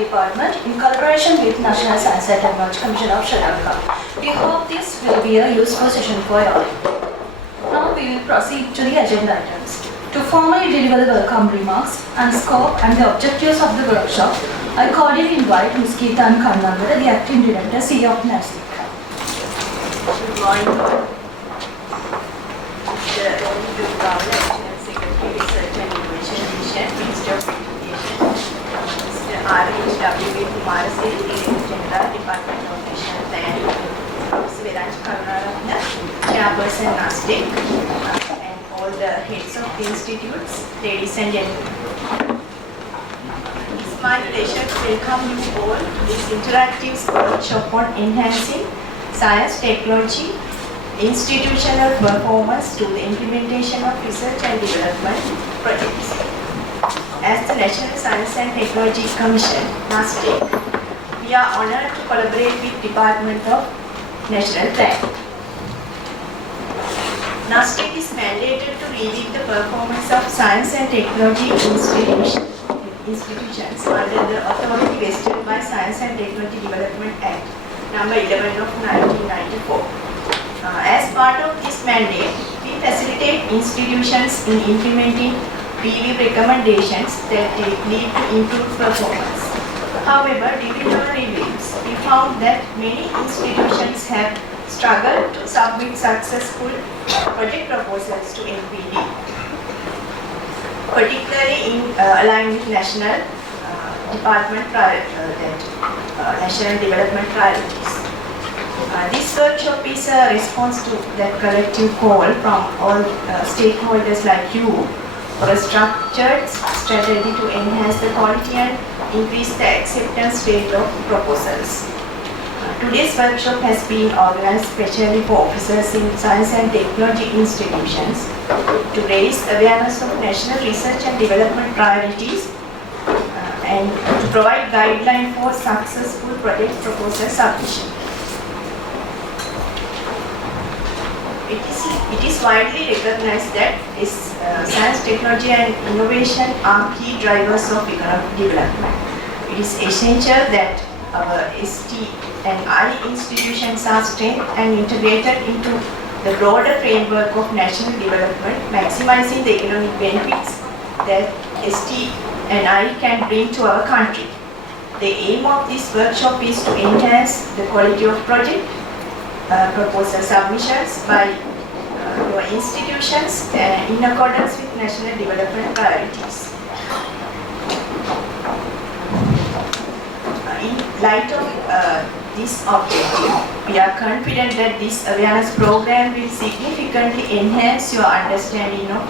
Department in collaboration with National Science and Technology Commission of Sri Lanka. We hope this will be a useful session for you all. Now we will proceed to the agenda items. To formally deliver the welcome remarks and scope and the objectives of the workshop, I cordially invite Ms. Geethan Kannavara, the Acting Director, CEO of NASTEC. Good morning all. The National Secretary, Research and Innovation Division, Ministry of Education, Mr. R.H.W. Kumarasiri, Director General, Department of National Planning, Professor Vedansh Karunaratne, Chairperson NASTEC, and all the heads of the institutes, ladies and gentlemen. It's my pleasure to welcome you all to this interactive workshop on enhancing science, technology, institutional performance to the implementation of research and development projects. As the National Science and Technology Commission, NASTEC, we are honored to collaborate with Department of National Planning. NASTEC is mandated to review the performance of science and technology institutions under the authority vested by Science and Technology Development Act number 11 of 1994. As part of this mandate, we facilitate institutions in implementing review recommendations that lead to improved performance. However, during our reviews, we found that many institutions have struggled to submit successful project proposals to NPD, particularly in align with national national development priorities. This workshop is a response to that collective call from all stakeholders like you for a structured strategy to enhance the quality and increase the acceptance rate of proposals. Today's workshop has been organized specially for officers in science and technology institutions to raise awareness of national research and development priorities and to provide guidelines for successful project proposal submission. It is widely recognized that science, technology and innovation are key drivers of economic development. It is essential that our ST and I institutions are strengthened and integrated into the broader framework of national development, maximizing the economic benefits that ST and I can bring to our country. The aim of this workshop is to enhance the quality of project proposal submissions by your institutions in accordance with national development priorities. In light of this objective, we are confident that this awareness program will significantly enhance your understanding of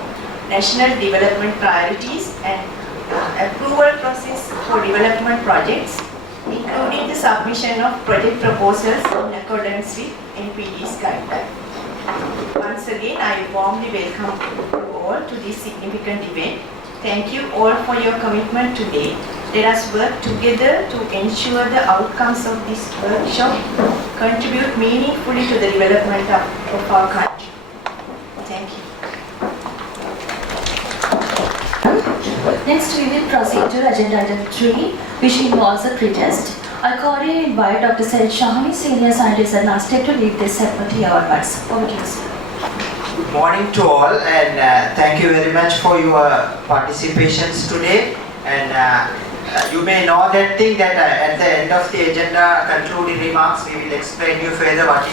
national development priorities and approval process for development projects, including the submission of project proposals in accordance with NPD's guideline. Once again, I warmly welcome you all to this significant event. Thank you all for your commitment today. Let us work together to ensure the outcomes of this workshop contribute meaningfully to the development of our country. Thank you. Next, we will proceed to agenda item 3, which involves a pretest. I cordially invite Dr. Syed Shahmi, Senior Scientist at NASTEC, to lead this ceremony onwards. Over to you, sir. Good morning to all, and thank you very much for your participations today. And you may know that thing that at the end of the agenda concluding remarks, we will explain you further what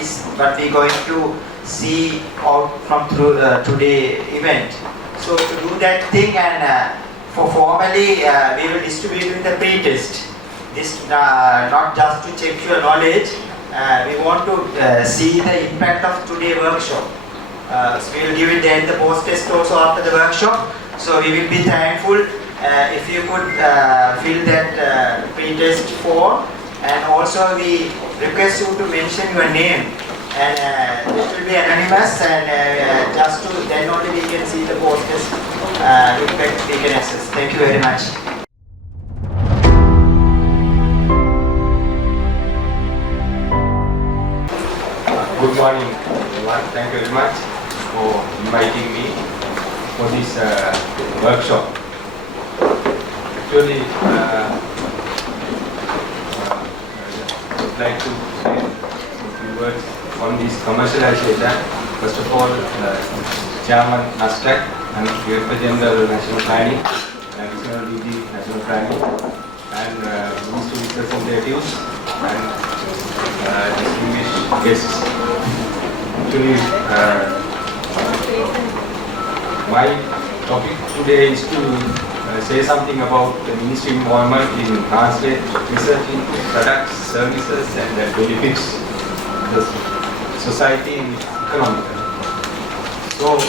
we're going to see out from through today's event. So to do that thing, and for formally we will distribute you the pre-test. This not just to check your knowledge, we want to see the impact of today's workshop. So we will give it then the post-test also after the workshop. So we will be thankful if you could fill that pre-test form, and also we request you to mention your name, and it will be anonymous, and just to then only we can see the post-test impact we can assess. Thank you very much. Good morning everyone. Thank you very much for inviting me for this workshop. Actually, would like to say a few words on this commercialization. First of all, Chairman NASTEC and General National Planning, National DG National Planning, and Ministry representatives and distinguished guests. Actually, my topic today is to say something about the Ministry involvement in translate research into products, services, and that benefits the society economically. So,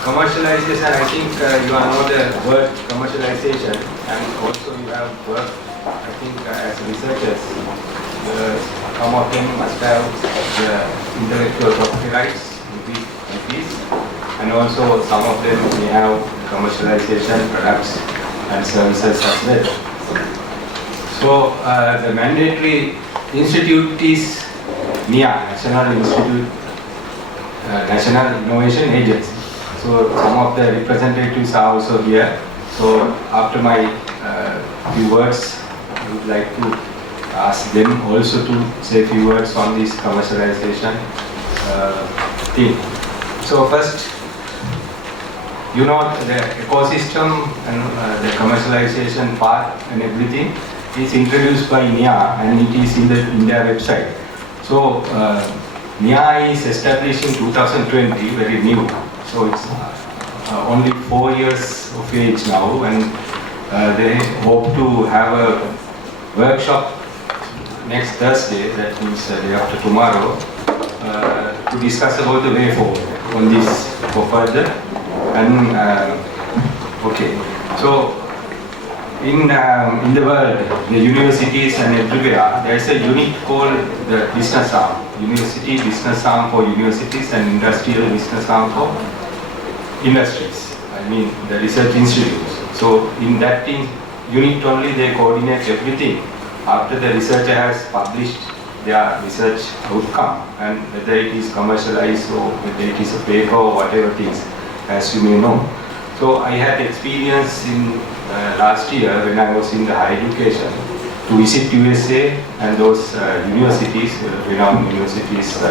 commercialization, I think you all know the word commercialization, and also you have worked, I think, as researchers. Some of them must have the intellectual property rights, IPs, and also some of them may have commercialization products and services as well. So, the mandatory institute is NIA, National Innovation Agency. So some of the representatives are also here. So after my few words, I would like to ask them also to say a few words on this commercialization thing. So first, you know, the ecosystem and the commercialization part and everything is introduced by NIA, and it is in the India website. So NIA is established in 2020, very new. So it's only 4 years of age now, and they hope to have a workshop next Thursday, that means day after tomorrow, to discuss about the way forward on this for further. And okay, so in the world, the universities and everywhere, there is a unit called the business arm. University business arm for universities and industrial business arm for industries. I mean the research institutes. So in that unit only they coordinate everything after the researcher has published their research outcome, and whether it is commercialized or whether it is a paper or whatever things, as you may know. So I had experience in last year when I was in the higher education to visit USA and those universities, renowned universities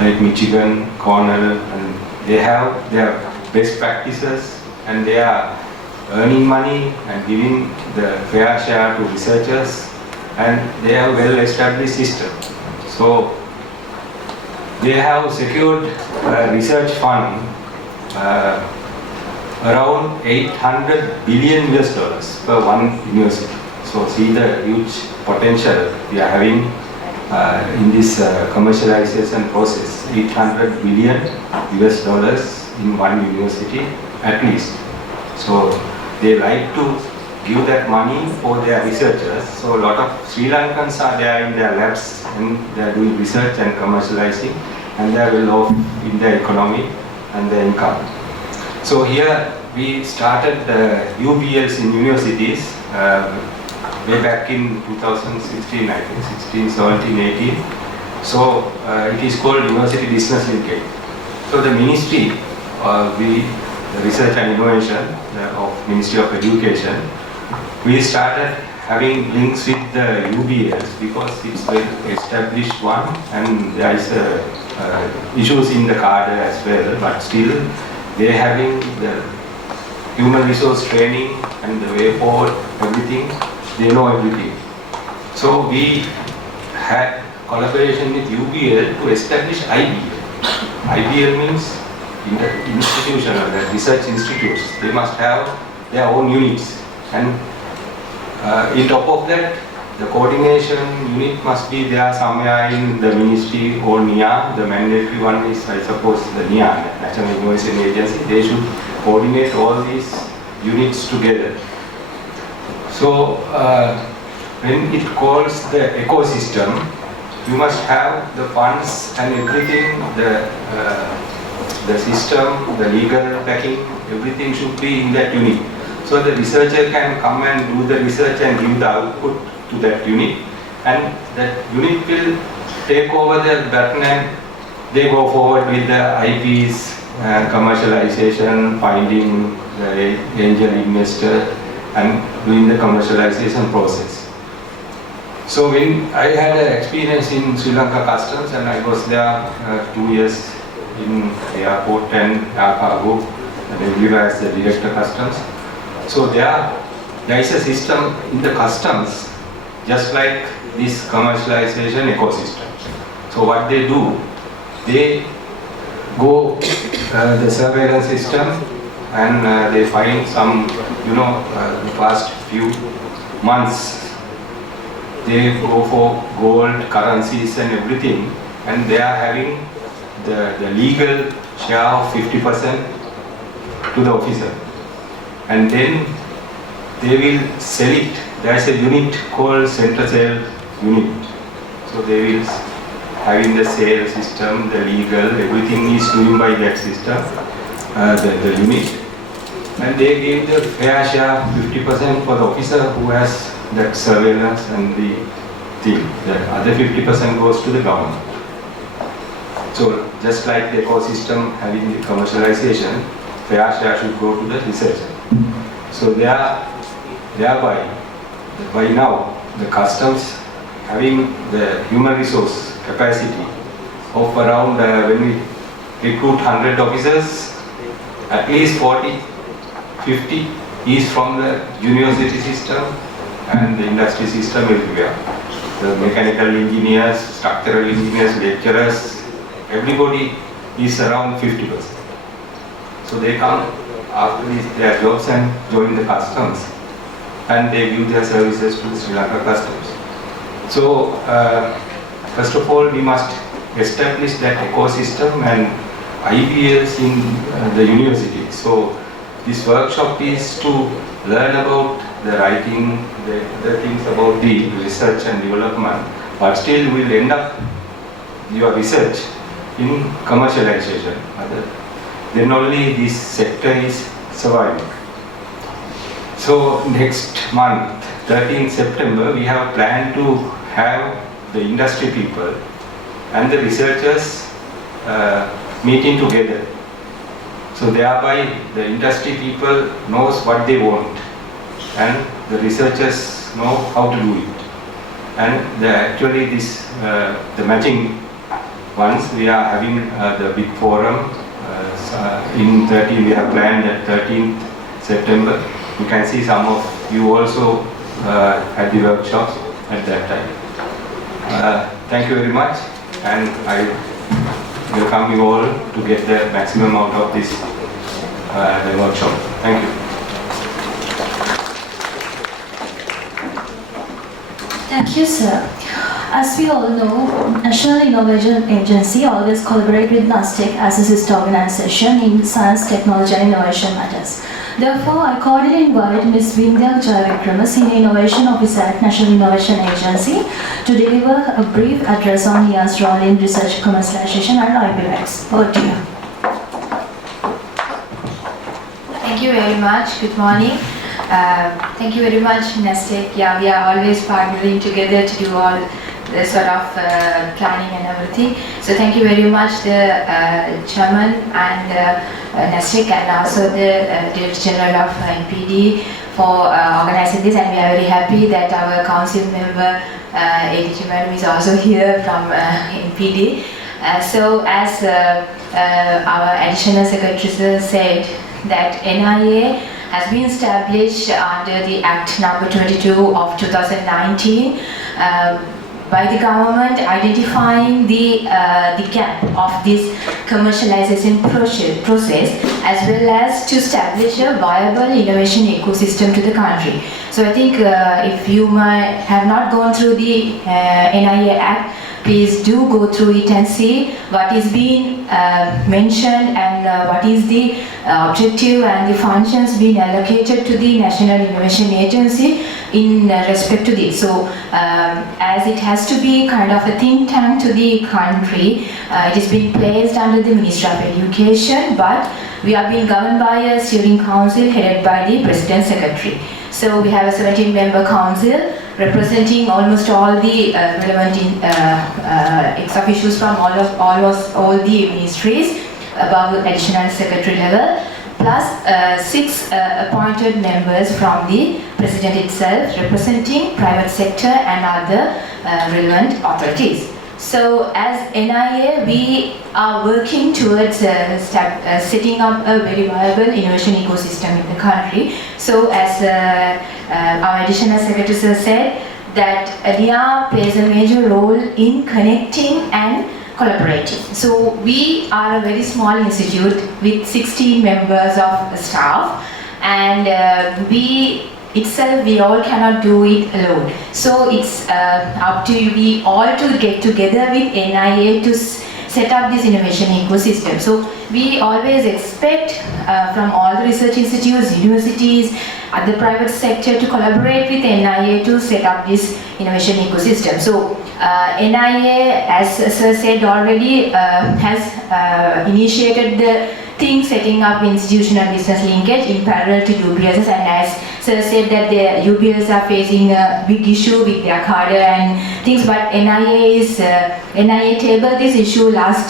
like Michigan, Cornell, and they have their best practices and they are earning money and giving the fair share to researchers, and they have well-established system. So they have secured a research fund around 800 billion US dollars per one university. So see the huge potential we are having in this commercialization process. 800 billion US dollars in one university at least. So they like to give that money for their researchers. So a lot of Sri Lankans are there in their labs and they are doing research and commercializing, and they are well off in their economy and their income. So here we started UBLs in universities way back in 2016, I think, 16, 17, 18. So it is called University Business Linkage. So the ministry, the Research and Innovation of Ministry of Education, we started having links with the UBLs because it's well established one, and there is issues in the cadre as well, but still they having the human resource training and the way forward, everything, they know everything. So we had collaboration with UBL to establish IBL. IBL means institutional, research institutes. They must have their own units, and on top of that, the coordination unit must be there somewhere in the ministry or NIA. The mandatory one is, I suppose, the NIA, National Innovation Agency. They should coordinate all these units together. So when it calls the ecosystem, you must have the funds and everything, the system, the legal backing, everything should be in that unit. So the researcher can come and do the research and give the output to that unit, and that unit will take over the baton and they go forward with the IPs, commercialization, finding the angel investor and doing the commercialization process. So when I had an experience in Sri Lanka Customs, and I was there 2 years in the airport and air cargo, and everywhere as the director customs. So there is a system in the customs just like this commercialization ecosystem. So what they do, they go the surveillance system, and they find some, the past few months they go for gold, currencies and everything, and they are having the legal share of 50% to the officer. And then they will sell it. There is a unit called Central Sale Unit. So they will having the sale system, the legal, everything is doing by that system, the unit. And they give the fair share 50% for the officer who has that surveillance and the thing. The other 50% goes to the government. So just like the ecosystem having the commercialization, fair share should go to the researcher. So thereby, by now, the customs having the human resource capacity of around, when we recruit 100 officers, at least 40, 50 is from the university system and the industry system everywhere. The mechanical engineers, structural engineers, lecturers, everybody is around 50%. So they come after their jobs and join the customs, and they give their services to the Sri Lanka customs. So first of all, we must establish that ecosystem and IBLs in the university. So this workshop is to learn about the writing, the things about the research and development, but still will end up your research in commercialization. Then only this sector is surviving. So next month, 13th September, we have planned to have the industry people and the researchers meeting together. So thereby the industry people knows what they want and the researchers know how to do it. And actually this, the matching ones, we are having the big forum in 30, we have planned at 13th September. You can see some of you also at the workshops at that time. Thank you very much, and I welcome you all to get the maximum out of this the workshop. Thank you. Thank you, sir. As we all know, National Innovation Agency always collaborate with NASTEC as a sister organization in science, technology and innovation matters. Therefore, I cordially invite Ms. Vindhya Jayavikrama, Senior Innovation Officer at National Innovation Agency, to deliver a brief address on NIA's role in research, commercialization and IPRX. Over to you. Thank you very much. Good morning. Thank you very much, NASTEC. Yeah, we are always partnering together to do all the sort of planning and everything. So thank you very much, the chairman and NASTEC, and also the Director General of NPD for organizing this. And we are very happy that our council member, ADG Madam, is also here from NPD. So as our additional secretary said, that NIA has been established under the Act number 22 of 2019 by the government, identifying the gap of this commercialization process, as well as to establish a viable innovation ecosystem to the country. So I think if you might have not gone through the NIA Act, please do go through it and see what is being mentioned and what is the objective and the functions being allocated to the National Innovation Agency in respect to this. So as it has to be kind of a think tank to the country, it is being placed under the Ministry of Education, but we are being governed by a steering council headed by the President Secretary. So we have a 17-member council representing almost all the relevant ex-officials from almost all the ministries above the additional secretary level, plus 6 appointed members from the President itself, representing private sector and other relevant authorities. So as NIA, we are working towards setting up a very viable innovation ecosystem in the country. So as our additional secretary sir said, that NIA plays a major role in connecting and collaborating. So we are a very small institute with 16 members of staff, and we all cannot do it alone. So it's up to we all to get together with NIA to set up this innovation ecosystem. So we always expect from all the research institutes, universities, other private sector to collaborate with NIA to set up this innovation ecosystem. So NIA, as Sir said already, has initiated the thing setting up institutional business linkage in parallel to UBS, and as Sir said that the UBS are facing a big issue with their cadre and things, but NIA tabled this issue last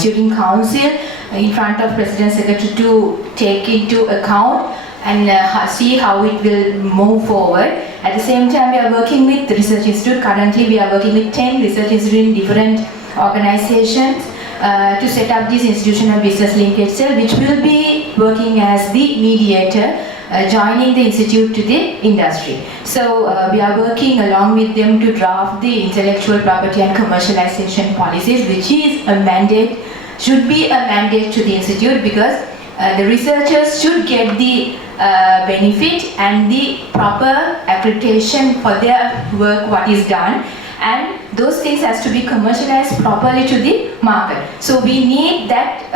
Student Council in front of President Secretary to take into account and see how it will move forward. At the same time, we are working with the Research Institute. Currently, we are working with 10 research institutes in different organizations to set up this institutional business linkage cell, which will be working as the mediator, joining the institute to the industry. So we are working along with them to draft the intellectual property and commercialization policies, which is a mandate, should be a mandate to the institute, because the researchers should get the benefit and the proper accreditation for their work, what is done, and those things has to be commercialized properly to the market. So we need that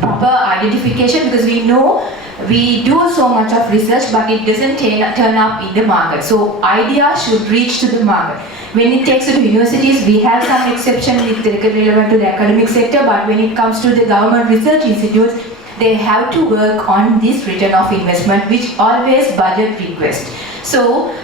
proper identification, because we know we do so much of research, but it doesn't turn up in the market. So idea should reach to the market. When it takes to universities, we have some exception with relevant to the academic sector, but when it comes to the government research institutes, they have to work on this return of investment, which always budget request. So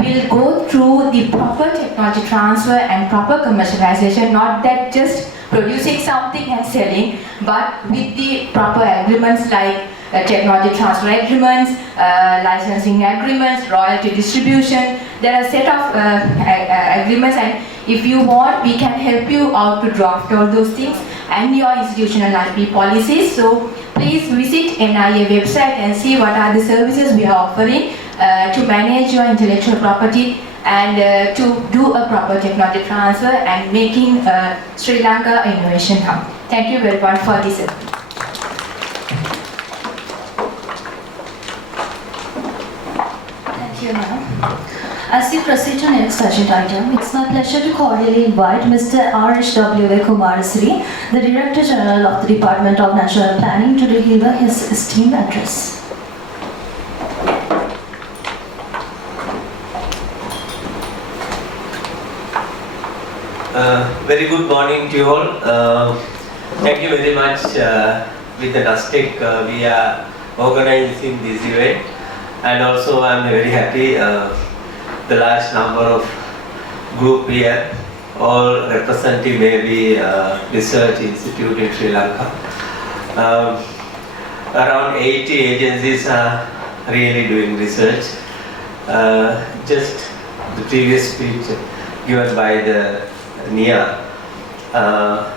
we'll go through the proper technology transfer and proper commercialization, not that just producing something and selling, but with the proper agreements like technology transfer agreements, licensing agreements, royalty distribution. There are a set of agreements, and if you want, we can help you out to draft all those things and your institutional IP policies. So please visit NIA website and see what are the services we are offering to manage your intellectual property and to do a proper technology transfer and making Sri Lanka innovation hub. Thank you very much for this. Thank you, ma'am. As we proceed to next agenda item, it's my pleasure to cordially invite Mr. R.H.W.A. Kumarasri, the Director General of the Department of National Planning, to deliver his esteemed address. Very good morning to you all. Thank you very much. With the NASTEC, we are organizing this event, and also I am very happy the large number of group here, all representing maybe research institute in Sri Lanka. Around 80 agencies are really doing research. Just the previous speech given by the NIA,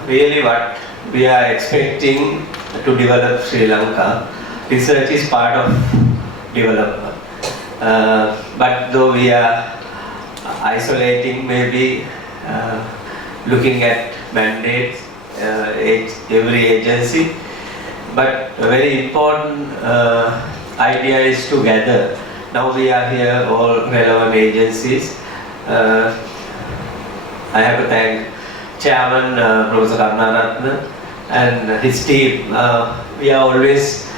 really what we are expecting to develop Sri Lanka, research is part of development. But though we are isolating, maybe looking at mandates, every agency, but a very important idea is to gather. Now we are here, all relevant agencies. I have to thank Chairman Professor Karnaratna and his team. We are always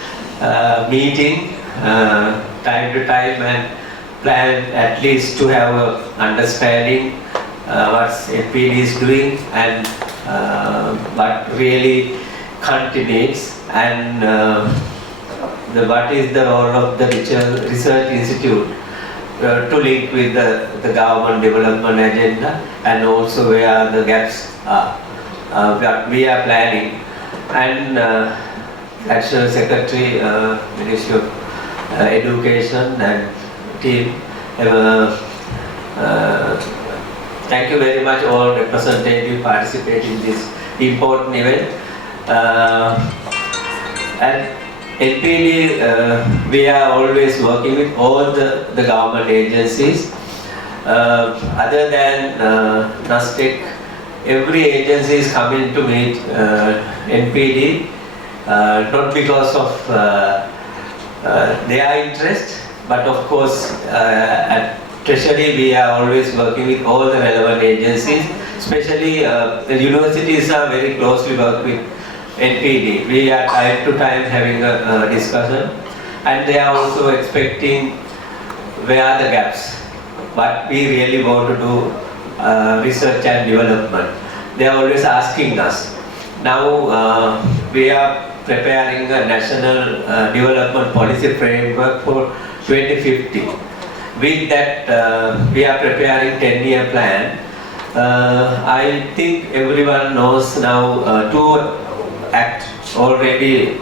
meeting time to time and plan at least to have an understanding what NPD is doing and what really continues, and what is the role of the research institute to link with the government development agenda, and also where the gaps are. What we are planning, and Additional Secretary, Ministry of Education and team. Thank you very much all representatives participate in this important event. And NPD, we are always working with all the government agencies. Other than NASTEC, every agency is coming to meet NPD, not because of their interest, but of course at Treasury we are always working with all the relevant agencies, especially the universities are very closely work with NPD. We are time to time having a discussion, and they are also expecting where are the gaps, what we really want to do research and development. They are always asking us. Now we are preparing a national development policy framework for 2050. With that, we are preparing 10-year plan. I think everyone knows now two acts already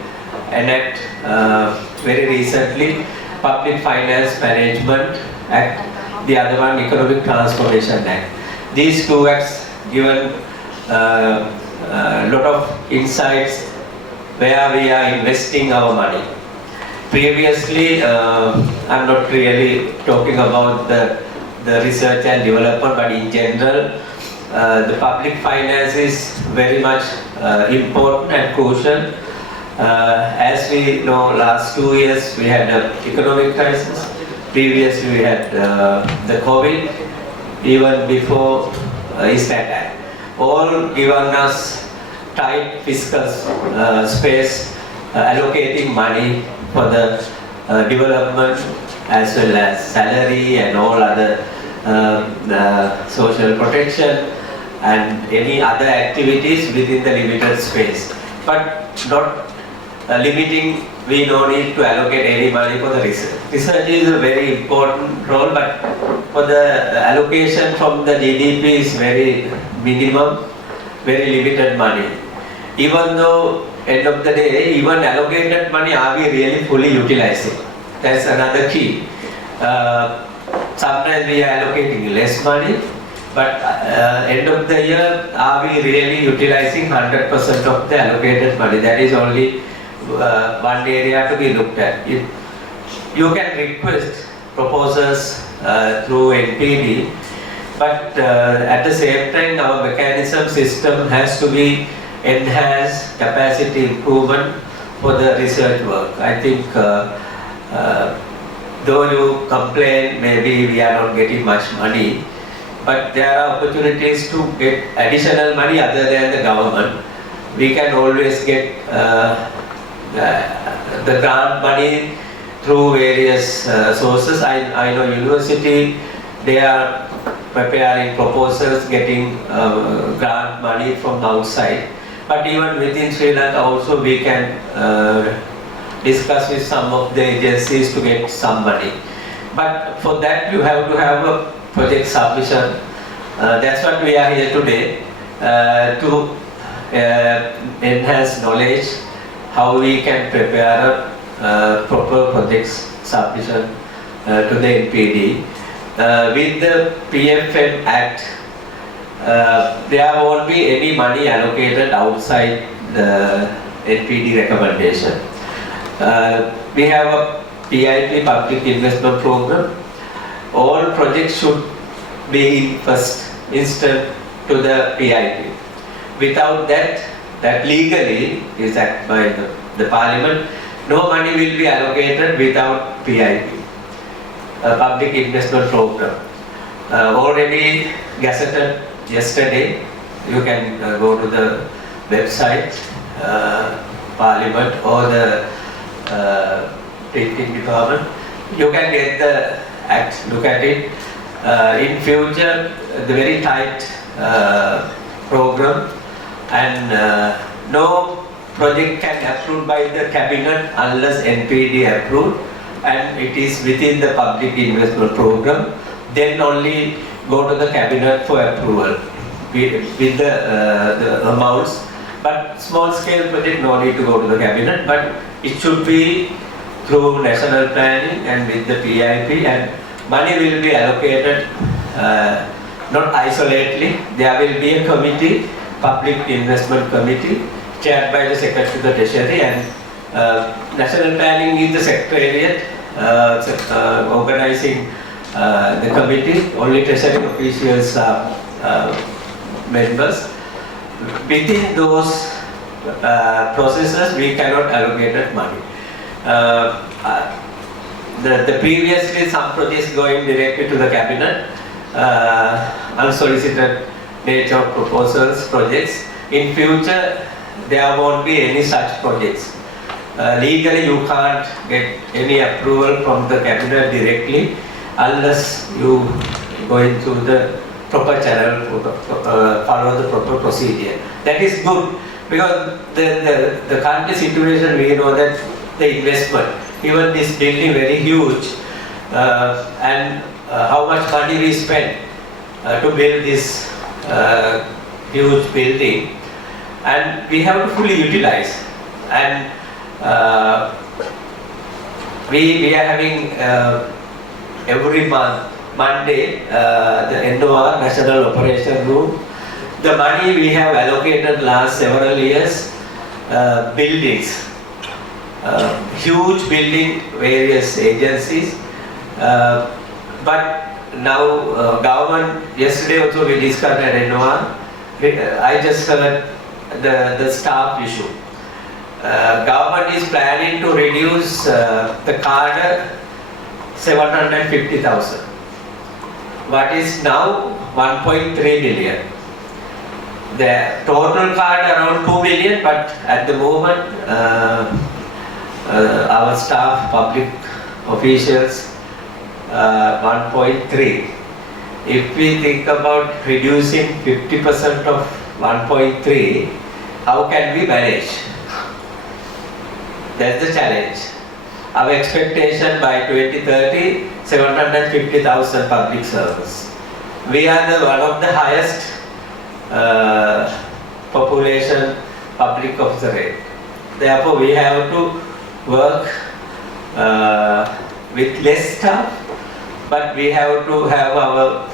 enacted very recently. Public Finance Management Act, the other one Economic Transformation Act. These two acts given a lot of insights where we are investing our money. Previously, I'm not really talking about the research and development, but in general, the public finance is very much important and crucial. As we know, last 2 years we had an economic crisis. Previously we had the COVID, even before East attack. All given us tight fiscal space, allocating money for the development as well as salary and all other social protection and any other activities within the limited space. But not limiting, we no need to allocate any money for the research. Research is a very important role, but for the allocation from the GDP is very minimum, very limited money. Even though end of the day, even allocated money, are we really fully utilizing? That's another key. Sometimes we are allocating less money, but end of the year, are we really utilizing 100% of the allocated money? That is only one area to be looked at. You can request proposals through NPD, but at the same time, our mechanism system has to be enhanced, capacity improvement for the research work. I think though you complain maybe we are not getting much money, but there are opportunities to get additional money other than the government. We can always get the grant money through various sources. I know university, they are preparing proposals, getting grant money from outside. But even within Sri Lanka also we can discuss with some of the agencies to get some money. But for that you have to have a project submission. That's what we are here today, to enhance knowledge, how we can prepare a proper project submission to the NPD. With the PFM Act, there won't be any money allocated outside the NPD recommendation. We have a PIP, Public Investment Program. All projects should be in first instance to the PIP. Without that, that legally is act by the Parliament, no money will be allocated without PIP, Public Investment Program. Already gazetted yesterday. You can go to the website, Parliament or the printing department. You can get the act, look at it. In future, the very tight program, and no project can approved by the cabinet unless NPD approved, and it is within the public investment program. Then only go to the cabinet for approval with the amounts. But small scale project no need to go to the cabinet, but it should be through national planning and with the PIP, and money will be allocated not isolately. There will be a committee, public investment committee, chaired by the Secretary to the Treasury, and national planning is the secretariat organizing the committee. Only Treasury officials are members. Within those processes, we cannot allocate money. The previously some projects going directly to the cabinet, unsolicited nature of proposals, projects. In future, there won't be any such projects. Legally, you can't get any approval from the cabinet directly unless you go into the proper channel, follow the proper procedure. That is good because the country situation, we know that the investment, even this building very huge, and how much money we spent to build this huge building, and we have to fully utilize. And we are having every month, Monday, the NOR, National Operation Room. The money we have allocated last several years, buildings, huge building, various agencies, but now government, yesterday also we discussed at NOR, I just heard the staff issue. Government is planning to reduce the cadre 750,000. What is now 1.3 billion. The total card around 2 million, but at the moment our staff, public officials, 1.3. If we think about reducing 50% of 1.3, how can we manage? That's the challenge. Our expectation by 2030, 750,000 public servants. We are one of the highest population public officer rate. Therefore, we have to work with less staff, but we have to have our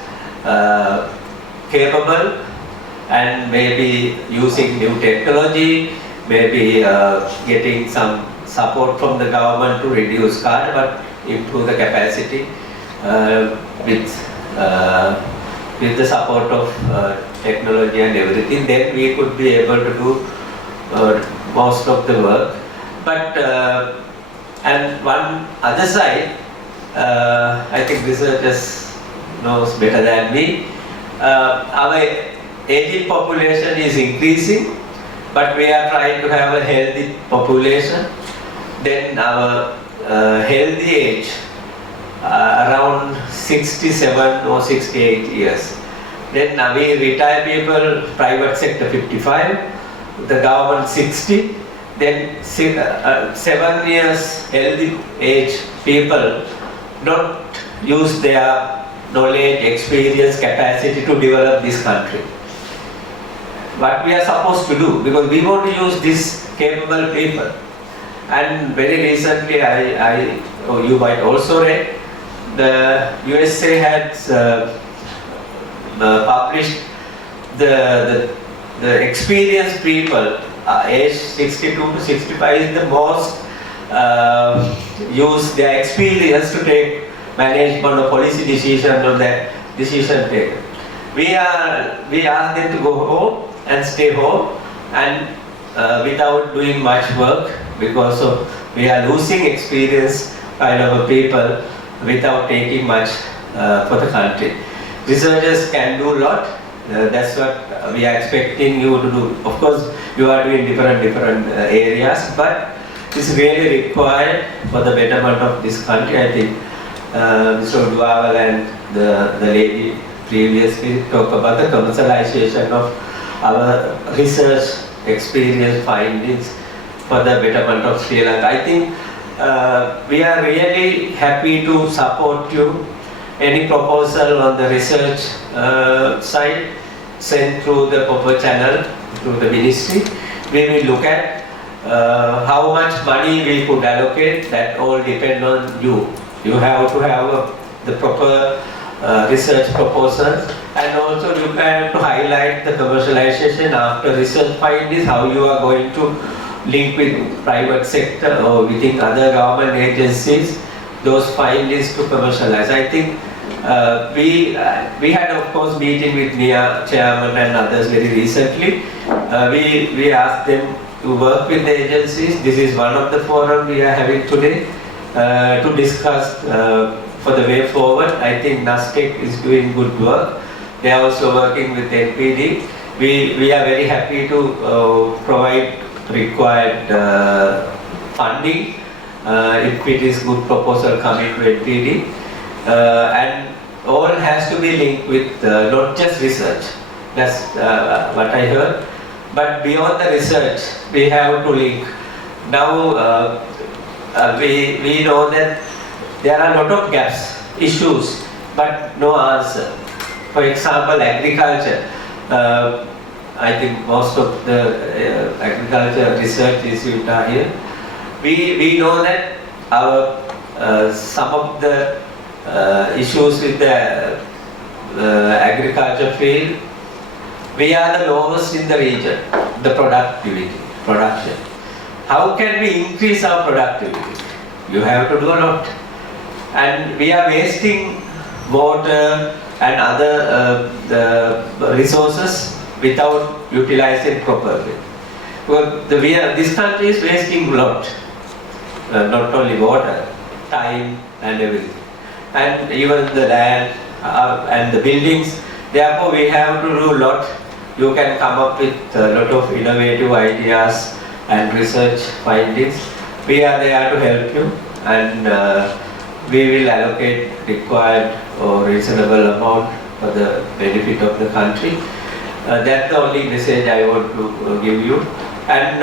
capable and maybe using new technology, maybe getting some support from the government to reduce card, but improve the capacity with the support of technology and everything. Then we could be able to do most of the work. But and one other side, I think researchers knows better than me. Our aging population is increasing, but we are trying to have a healthy population. Then our healthy age around 67 or 68 years. Then we retire people, private sector 55, the government 60. Then 7 years healthy age people don't use their knowledge, experience, capacity to develop this country. What we are supposed to do, because we want to use this capable people. And very recently, you might also read, the USA has published the experienced people, age 62 to 65 is the most use their experience to take management or policy decision or the decision taken. We ask them to go home and stay home and without doing much work, because of we are losing experience kind of a people without taking much for the country. Researchers can do a lot. That's what we are expecting you to do. Of course, you are doing different areas, but it's really required for the betterment of this country. I think Mr. Duaval and the lady previously talked about the commercialization of our research experience findings for the betterment of Sri Lanka. I think we are really happy to support you. Any proposal on the research side, send through the proper channel, through the ministry. we will look at how much money we could allocate. That all depend on you. You have to have the proper research proposals, and also you have to highlight the commercialization after research findings, how you are going to link with private sector or within other government agencies those findings to commercialize. I think we had of course meeting with NIA chairman and others very recently. We asked them to work with the agencies. This is one of the forum we are having today to discuss for the way forward. I think NASTEC is doing good work. They are also working with NPD. We are very happy to provide required funding if it is good proposal coming to NPD. And all has to be linked with not just research. That's what I heard. But beyond the research, we have to link. Now we know that there are a lot of gaps, issues, but no answer. For example, agriculture. I think most of the agriculture research institutes are here. We know that our some of the issues with the agriculture field, we are the lowest in the region, the production. How can we increase our productivity? You have to do a lot. And we are wasting water and other resources without utilizing properly. Because this country is wasting a lot, not only water, time and everything. And even the land and the buildings. Therefore, we have to do a lot. You can come up with a lot of innovative ideas and research findings. We are there to help you, and we will allocate required or reasonable amount for the benefit of the country. That's the only message I want to give you. And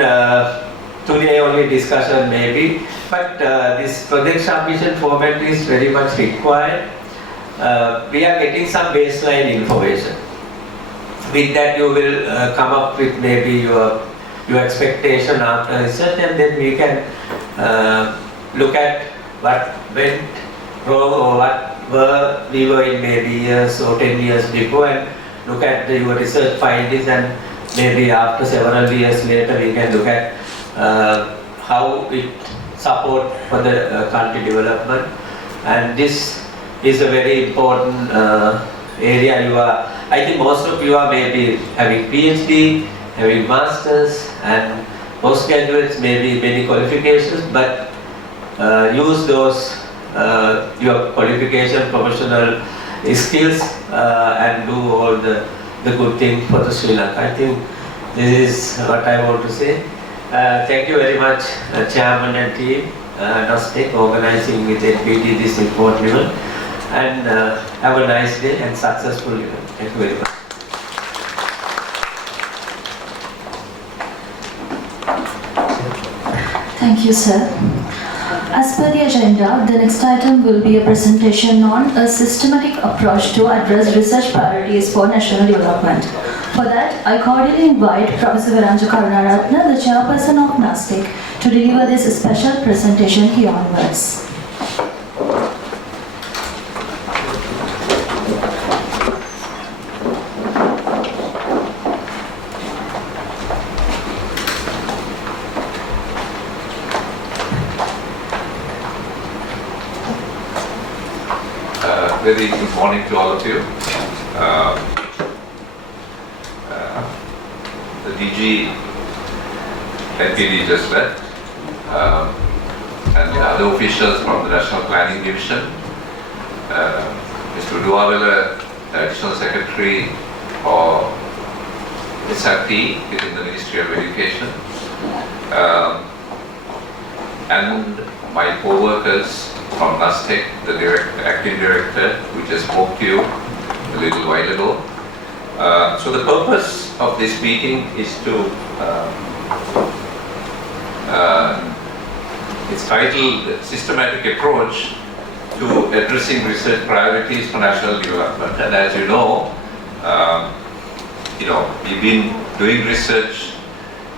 today only discussion maybe, but this project submission format is very much required. We are getting some baseline information. With that you will come up with maybe your expectation after research, and then we can look at what went wrong or what we were in maybe years or 10 years before, and look at your research findings, and maybe after several years later we can look at how it support for the country development. And this is a very important area. I think most of you are maybe having PhD, having masters, and postgraduates, maybe many qualifications, but use those your qualification, professional skills, and do all the good thing for the Sri Lanka. I think this is what I want to say. Thank you very much, Chairman and team, NASTEC, organizing with NPD this important event, and have a nice day and successful event. Thank you very much. Thank you, sir. As per the agenda, the next item will be a presentation on a systematic approach to address research priorities for national development. For that, I cordially invite Professor Viranja Karunaratne, the chairperson of NASTEC, to deliver this special presentation here onwards. Very good morning to all of you. The DG NPD just left, and the other officials from the National Planning Division, Mr. Uduawala, Additional Secretary for SRT within the Ministry of Education, and my co-workers from NASTEC, the acting director, who just spoke to you a little while ago. So the purpose of this meeting is to, it's titled Systematic Approach to Addressing Research Priorities for National Development. And as you know, we've been doing research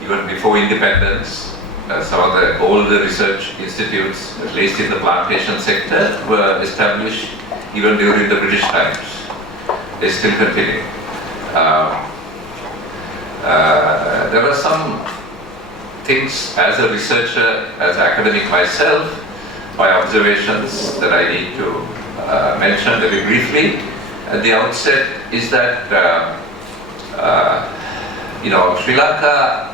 even even before independence. Some of the older research institutes, at least in the plantation sector, were established even during the British times. They still continue. There were some things as a researcher, as an academic myself, my observations that I need to mention very briefly. At the outset is that Sri Lanka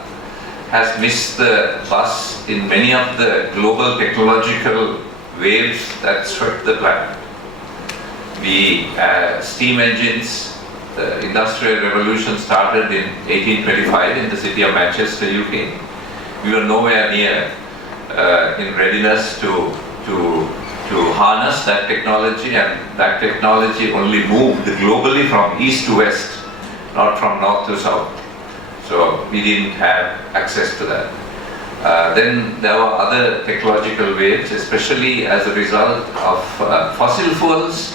has missed the bus in many of the global technological waves that swept the planet. Steam engines, the Industrial Revolution started in 1825 in the city of Manchester, UK. We were nowhere near in readiness to harness that technology, and that technology only moved globally from east to west, not from north to south. So we didn't have access to that. Then there were other technological waves, especially as a result of fossil fuels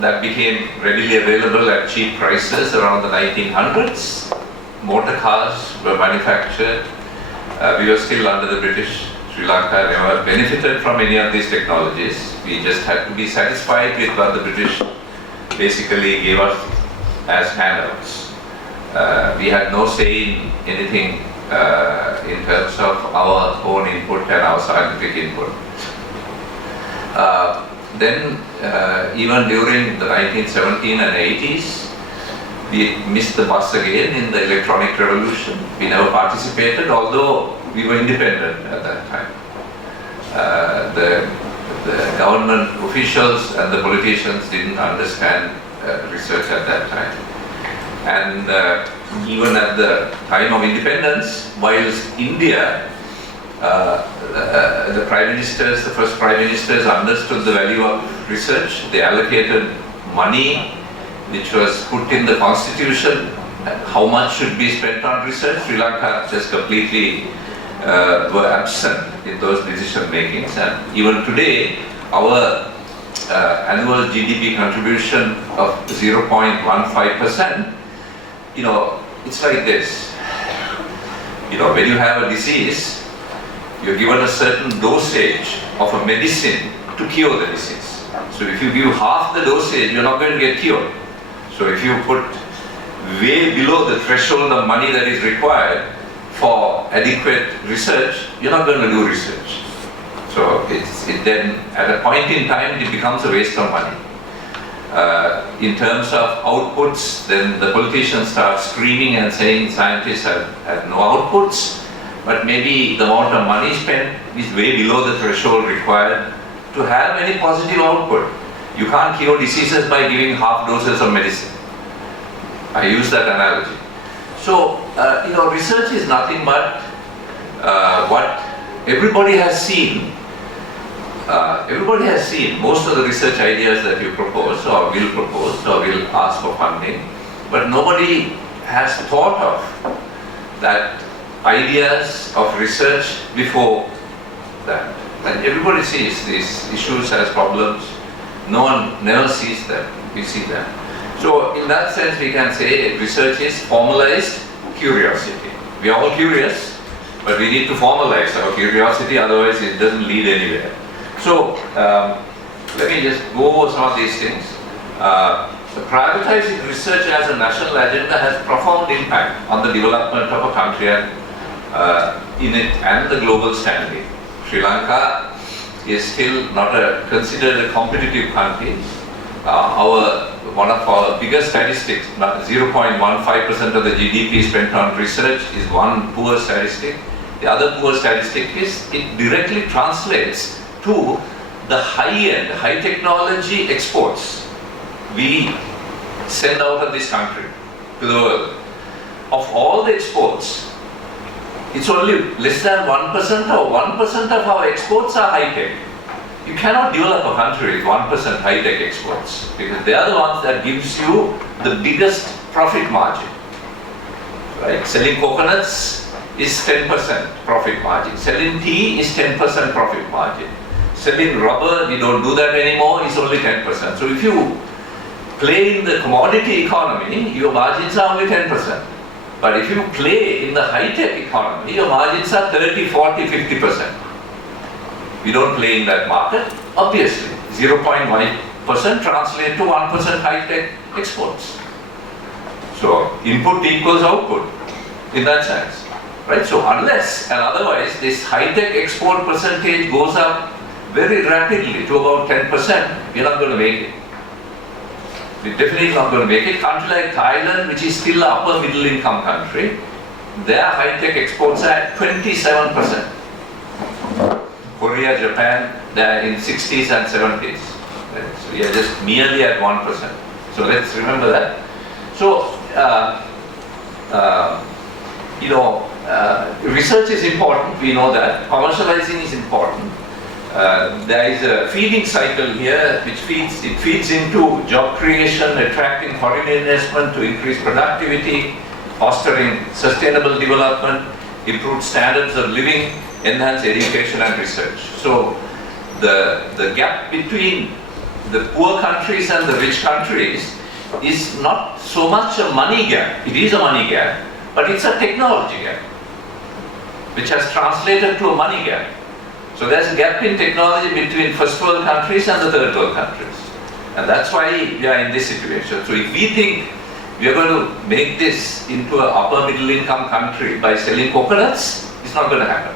that became readily available at cheap prices around the 1900s. Motor cars were manufactured. We were still under the British. Sri Lanka never benefited from any of these technologies. We just had to be satisfied with what the British basically gave us as handouts. We had no say in anything in terms of our own input and our scientific input. Then, even during the 1970s and 80s, we missed the bus again in the electronic revolution. We never participated, although we were independent at that time. The government officials and the politicians didn't understand research at that time. And even at the time of independence, whilst India, the prime ministers, the first prime ministers understood the value of research, they allocated money which was put in the constitution, how much should be spent on research. Sri Lanka just completely were absent in those decision makings, and even today our annual GDP contribution of 0.15%, it's like this. When you have a disease, you're given a certain dosage of a medicine to cure the disease. So if you give half the dosage, you're not going to get cured. So if you put way below the threshold of money that is required for adequate research, you're not going to do research. So it then, at a point in time, it becomes a waste of money. In terms of outputs, then the politicians start screaming and saying scientists have no outputs, but maybe the amount of money spent is way below the threshold required to have any positive output. You can't cure diseases by giving half doses of medicine. I use that analogy. So, research is nothing but what everybody has seen. Everybody has seen most of the research ideas that you propose or will ask for funding, but nobody has thought of that ideas of research before that. And everybody sees these issues as problems. No one never sees them. We see them. So in that sense, we can say research is formalized curiosity. We are all curious, but we need to formalize our curiosity, otherwise it doesn't lead anywhere. So let me just go over some of these things. Privatizing research as a national agenda has profound impact on the development of a country and in it and the global standing. Sri Lanka is still not considered a competitive country. One of our biggest statistics, 0.15% of the GDP spent on research, is one poor statistic. The other poor statistic is it directly translates to the high-end, high technology exports we send out of this country to the world. Of all the exports, it's only less than 1% or 1% of our exports are high-tech. You cannot develop a country with 1% high-tech exports, because they are the ones that gives you the biggest profit margin. Right? Selling coconuts is 10% profit margin. Selling tea is 10% profit margin. Selling rubber, we don't do that anymore, is only 10%. So if you play in the commodity economy, your margins are only 10%. But if you play in the high-tech economy, your margins are 30, 40, 50%. We don't play in that market. Obviously, 0.1% translate to 1% high-tech exports. So input equals output in that sense, right? So unless and otherwise this high-tech export percentage goes up very rapidly to about 10%, we're not going to make it. We're definitely not going to make it. Country like Thailand, which is still an upper middle income country, their high-tech exports are at 27%. Korea, Japan, they're in 60s and 70s. Right? So we are just merely at 1%. So let's remember that. So, research is important, we know that. Commercializing is important. There is a feeding cycle here which feeds into job creation, attracting foreign investment to increase productivity, fostering sustainable development, improve standards of living, enhance education and research. So the gap between the poor countries and the rich countries is not so much a money gap. It is a money gap, but it's a technology gap, which has translated to a money gap. So there's a gap in technology between first world countries and the third world countries. And that's why we are in this situation. So if we think we are going to make this into an upper middle income country by selling coconuts, it's not going to happen.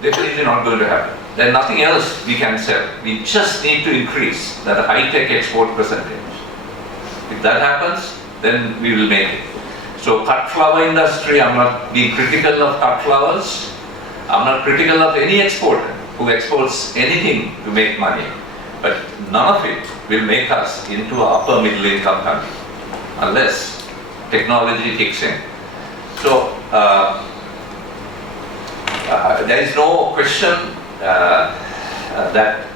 Definitely not going to happen. There's nothing else we can sell. We just need to increase that high-tech export percentage. If that happens, then we will make it. So cut flower industry, I'm not being critical of cut flowers. I'm not critical of any exporter who exports anything to make money. But none of it will make us into an upper middle income country unless technology kicks in. So there is no question that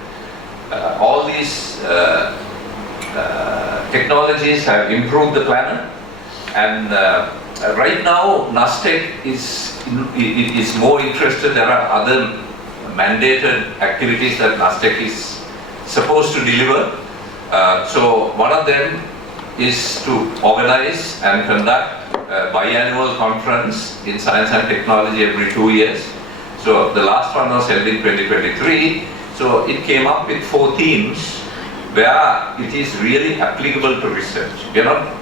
all these technologies have improved the planet, and right now NASTEC is more interested. There are other mandated activities that NASTEC is supposed to deliver. So one of them is to organize and conduct a biannual conference in science and technology every 2 years. So the last one was held in 2023. So it came up with 4 themes where it is really applicable to research. We are not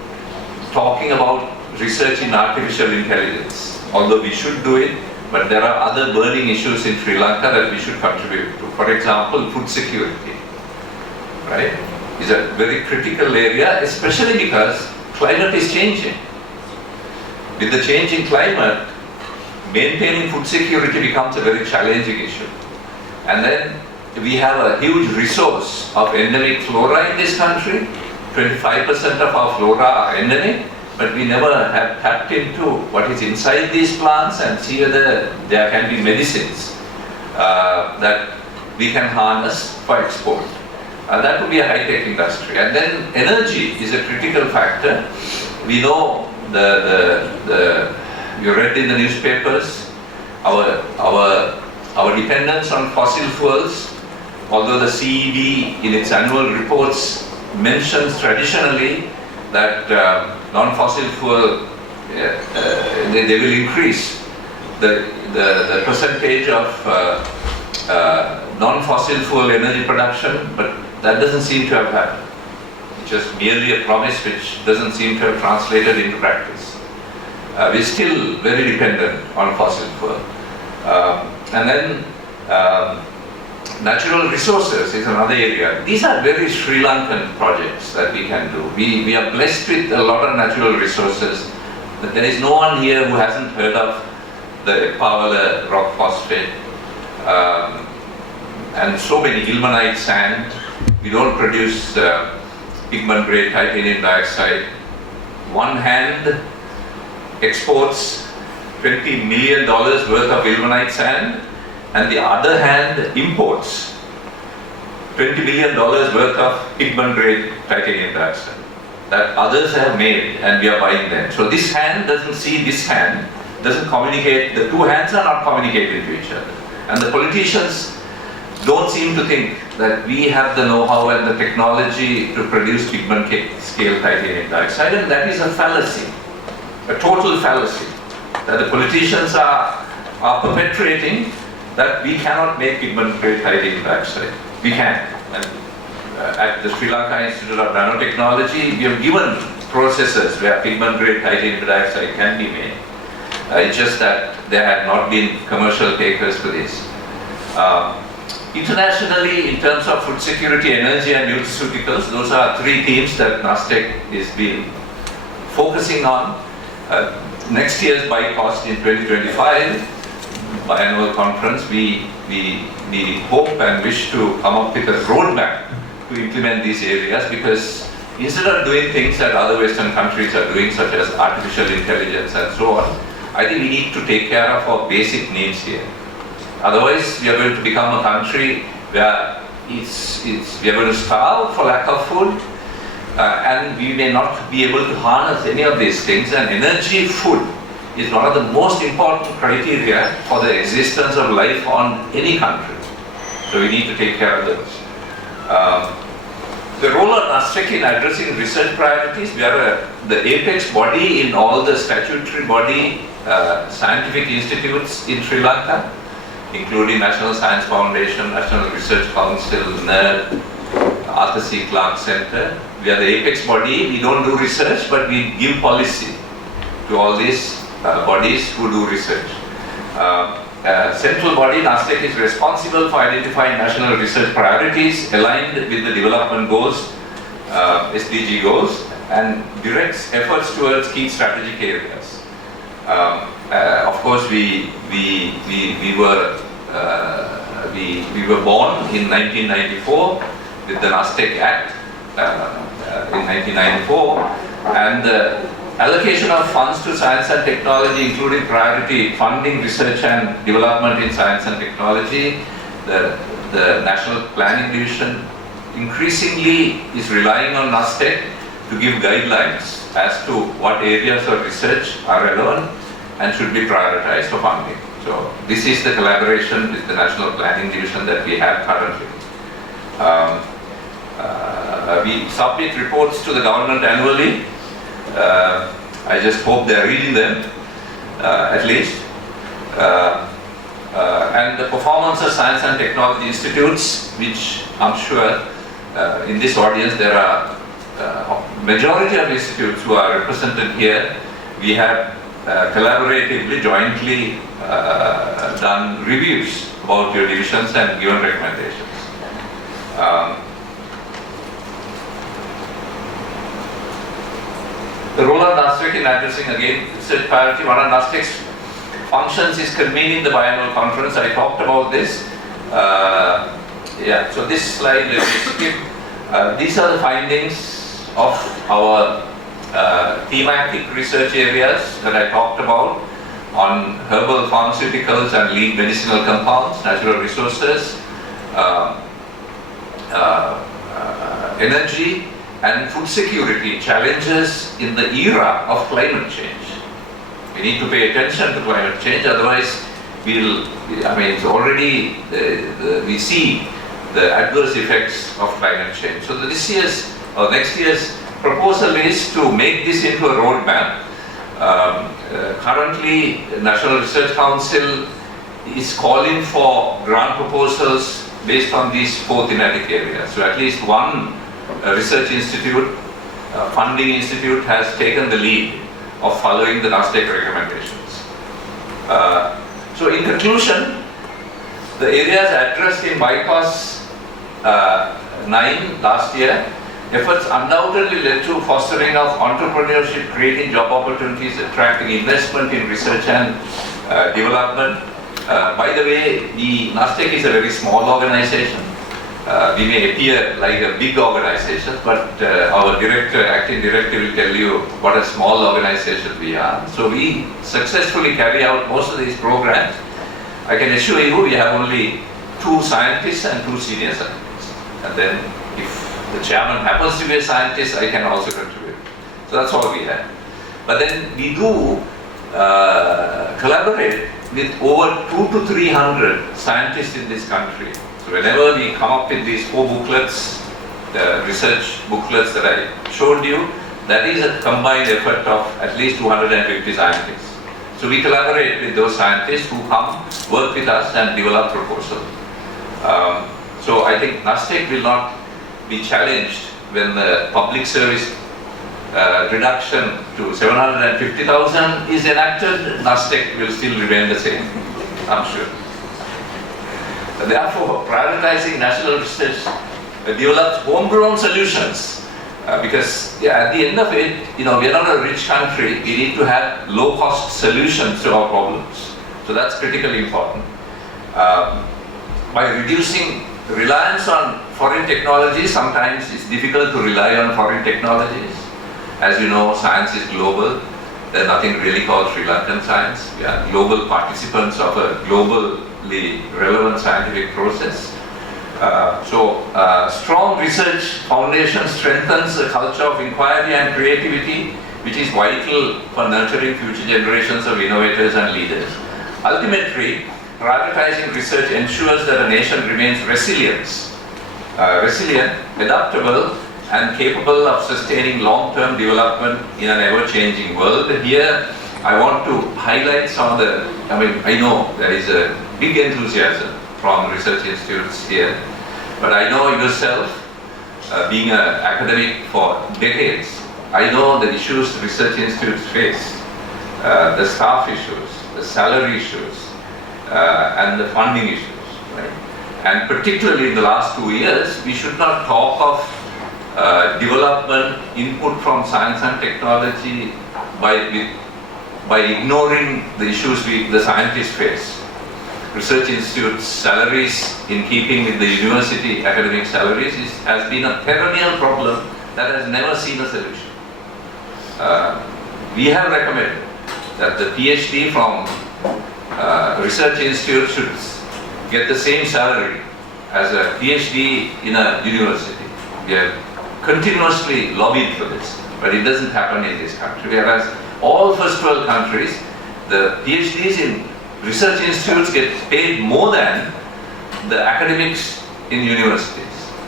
talking about research in artificial intelligence, although we should do it, but there are other burning issues in Sri Lanka that we should contribute to. For example, food security, right? Is a very critical area, especially because climate is changing. With the change in climate, maintaining food security becomes a very challenging issue. And then we have a huge resource of endemic flora in this country. 25% of our flora are endemic, but we never have tapped into what is inside these plants and see whether there can be medicines that we can harness for export. That would be a high-tech industry. And then energy is a critical factor. We know you read in the newspapers our dependence on fossil fuels. Although the CED in its annual reports mentions traditionally that non-fossil fuel they will increase the percentage of non-fossil fuel energy production, but that doesn't seem to have happened. It's just merely a promise which doesn't seem to have translated into practice. We're still very dependent on fossil fuel. And then natural resources is another area. These are very Sri Lankan projects that we can do. We are blessed with a lot of natural resources. But there is no one here who hasn't heard of the Pavala rock phosphate and so many ilmenite sand. We don't produce pigment grade titanium dioxide. One hand exports $20 million worth of ilmenite sand, and the other hand imports $20 million worth of pigment grade titanium dioxide that others have made and we are buying them. So this hand doesn't see this hand, doesn't communicate, the two hands are not communicating to each other. And the politicians don't seem to think that we have the know-how and the technology to produce pigment scale titanium dioxide, and that is a fallacy. a total fallacy that the politicians are perpetrating, that we cannot make pigment grade titanium dioxide. We can. And at the Sri Lanka Institute of Nanotechnology, we have given processes where pigment grade titanium dioxide can be made. It's just that there had not been commercial takers for this. Internationally, in terms of food security, energy and nutraceuticals, those are three themes that NASTEC is been focusing on. Next year's BICOST in 2025, biannual conference, we hope and wish to come up with a roadmap to implement these areas, because instead of doing things that other Western countries are doing, such as artificial intelligence and so on, I think we need to take care of our basic needs here. Otherwise, we are going to become a country where we are going to starve for lack of food, and we may not be able to harness any of these things. And energy, food is one of the most important criteria for the existence of life on any country. So we need to take care of those. The role of NASTEC in addressing research priorities, we are the apex body in all the statutory body scientific institutes in Sri Lanka, including National Science Foundation, National Research Council, NERD, Arthur C. Clarke Center. We are the apex body. We don't do research, but we give policy to all these bodies who do research. Central body, NASTEC, is responsible for identifying national research priorities aligned with the development goals, SDG goals, and directs efforts towards key strategic areas. Of course, we were born in 1994 with the NASTEC Act in 1994, and the allocation of funds to science and technology, including priority funding research and development in science and technology, the National Planning Division increasingly is relying on NASTEC to give guidelines as to what areas of research are relevant and should be prioritized for funding. So this is the collaboration with the National Planning Division that we have currently. We submit reports to the government annually. I just hope they're reading them, at least. And the performance of science and technology institutes, which I'm sure in this audience there are majority of institutes who are represented here. We have collaboratively, jointly done reviews about your divisions and given recommendations. The role of NASTEC in addressing, again, research priority. One of NASTEC's functions is convening the biannual conference. I talked about this. So this slide, let me skip. These are the findings of our thematic research areas that I talked about on herbal pharmaceuticals and lead medicinal compounds, natural resources, energy, and food security challenges in the era of climate change. We need to pay attention to climate change, otherwise it's already, we see the adverse effects of climate change. So this year's or next year's proposal is to make this into a roadmap. Currently, National Research Council is calling for grant proposals based on these 4 thematic areas. So at least one research institute, funding institute, has taken the lead of following the NASTEC recommendations. So in conclusion, the areas addressed in BICOS 9 last year, efforts undoubtedly led to fostering of entrepreneurship, creating job opportunities, attracting investment in research and development. By the way, the NASTEC is a very small organization. We may appear like a big organization, but our director, acting director, will tell you what a small organization we are. So we successfully carry out most of these programs. I can assure you we have only 2 scientists and 2 senior scientists. And then if the chairman happens to be a scientist, I can also contribute. So that's all we have. But then we do collaborate with over 200 to 300 scientists in this country. So whenever we come up with these 4 booklets, the research booklets that I showed you, that is a combined effort of at least 250 scientists. So we collaborate with those scientists who come, work with us and develop proposals. So I think NASTEC will not be challenged when the public service reduction to 750,000 is enacted. NASTEC will still remain the same, I'm sure. Therefore, prioritizing national research develops homegrown solutions because at the end of it, we are not a rich country. We need to have low-cost solutions to our problems. So that's critically important. By reducing reliance on foreign technologies, sometimes it's difficult to rely on foreign technologies. As you know, science is global. There's nothing really called Sri Lankan science. We are global participants of a globally relevant scientific process. Strong research foundation strengthens a culture of inquiry and creativity, which is vital for nurturing future generations of innovators and leaders. Ultimately, prioritizing research ensures that a nation remains resilient, adaptable, and capable of sustaining long-term development in an ever-changing world. Here, I want to highlight some of the, I know there is a big enthusiasm from research institutes here, but I know yourself, being an academic for decades, I know the issues research institutes face, the staff issues, the salary issues, and the funding issues, right? And particularly in the last 2 years, we should not talk of development input from science and technology by ignoring the issues the scientists face. Research institutes' salaries, in keeping with the university academic salaries, has been a perennial problem that has never seen a solution. We have recommended that the PhD from research institute should get the same salary as a PhD in a university. We have continuously lobbied for this, but it doesn't happen in this country. Whereas all first world countries, the PhDs in research institutes get paid more than the academics in universities.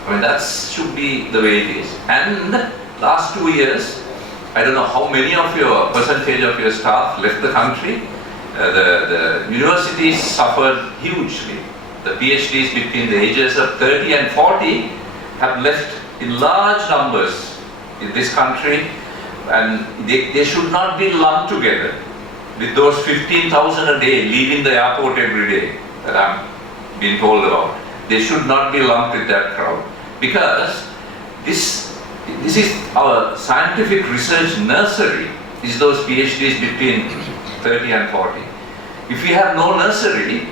That should be the way it is. And last 2 years, I don't know how many of your percentage of your staff left the country. The universities suffered hugely. The PhDs between the ages of 30 and 40 have left in large numbers in this country, and they should not be lumped together with those 15,000 a day leaving the airport every day that I'm being told about. They should not be lumped with that crowd, because this is our scientific research nursery, is those PhDs between 30 and 40. If we have no nursery,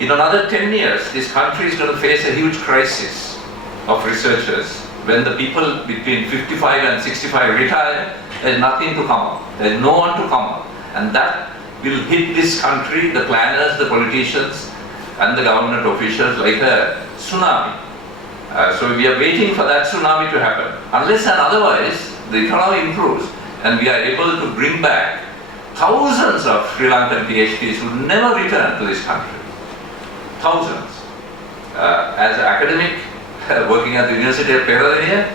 in another 10 years, this country is going to face a huge crisis of researchers. When the people between 55 and 65 retire, there's nothing to come up. There's no one to come up. And that will hit this country, the planners, the politicians, and the government officials like a tsunami. So we are waiting for that tsunami to happen. Unless and otherwise, the economy improves and we are able to bring back thousands of Sri Lankan PhDs who never return to this country. Thousands. As an academic working at the University of Peradeniya,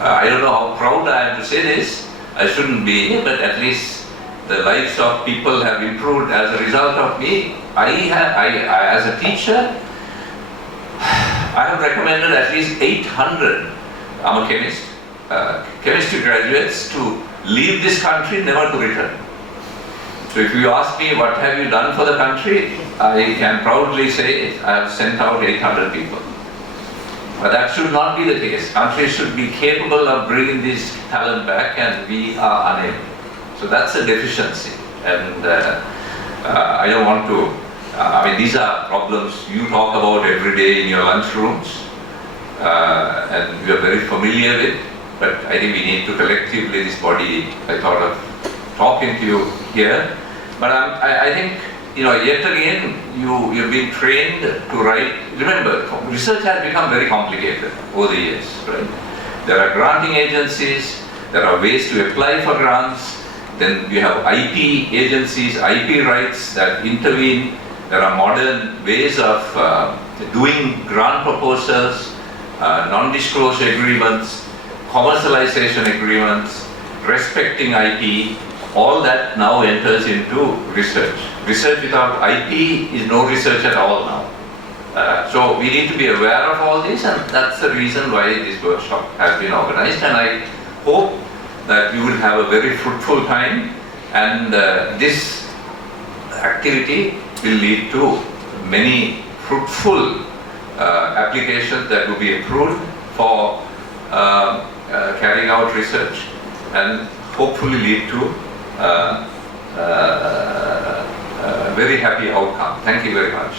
I don't know how proud I am to say this. I shouldn't be, but at least the lives of people have improved as a result of me. As a teacher, I have recommended at least 800, I'm a chemist, chemistry graduates to leave this country, never to return. So if you ask me what have you done for the country, I can proudly say I have sent out 800 people. But that should not be the case. Countries should be capable of bringing this talent back, and we are unable. So that's a deficiency. And I don't want to, these are problems you talk about every day in your lunchrooms, and we are very familiar with, but I think we need to collectively, this body, I thought of talking to you here. But I think, yet again, you've been trained to write. Remember, research has become very complicated over the years, right? There are granting agencies, there are ways to apply for grants, then we have IP agencies, IP rights that intervene. There are modern ways of doing grant proposals, non-disclosure agreements, commercialization agreements, respecting IP, all that now enters into research. Research without IP is no research at all now. So we need to be aware of all this, and that's the reason why this workshop has been organized, and I hope that you will have a very fruitful time, and this activity will lead to many fruitful applications that will be approved for carrying out research and hopefully lead to a very happy outcome. Thank you very much.